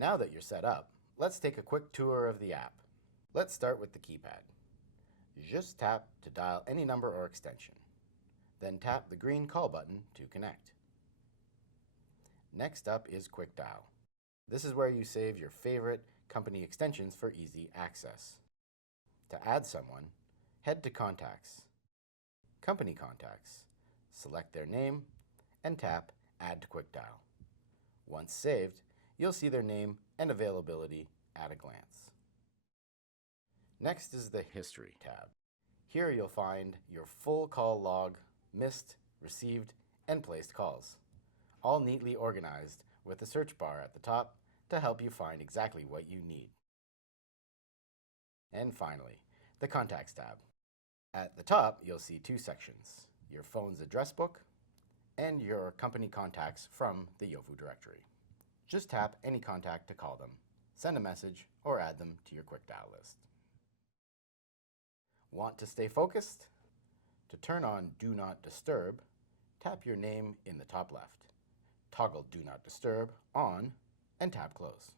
Now that you're set up, let's take a quick tour of the app. Let's start with the keypad. Just tap to dial any number or extension. Then tap the green call button to connect. Next up is Quick Dial. This is where you save your favorite company extensions for easy access. To add someone, head to Contacts, Company Contacts, select their name, and tap Add to Quick Dial. Once saved, you'll see their name and availability at a glance. Next is the History tab. Here you'll find your full call log, missed, received, and placed calls, all neatly organized with a search bar at the top to help you find exactly what you need. And finally, the Contacts tab. At the top, you'll see two sections, your phone's address book and your company contacts from the YOVU directory. Just tap any contact to call them, send a message, or add them to your Quick Dial list. Want to stay focused? To turn on Do Not Disturb, tap your name in the top left. Toggle Do Not Disturb on and tap Close.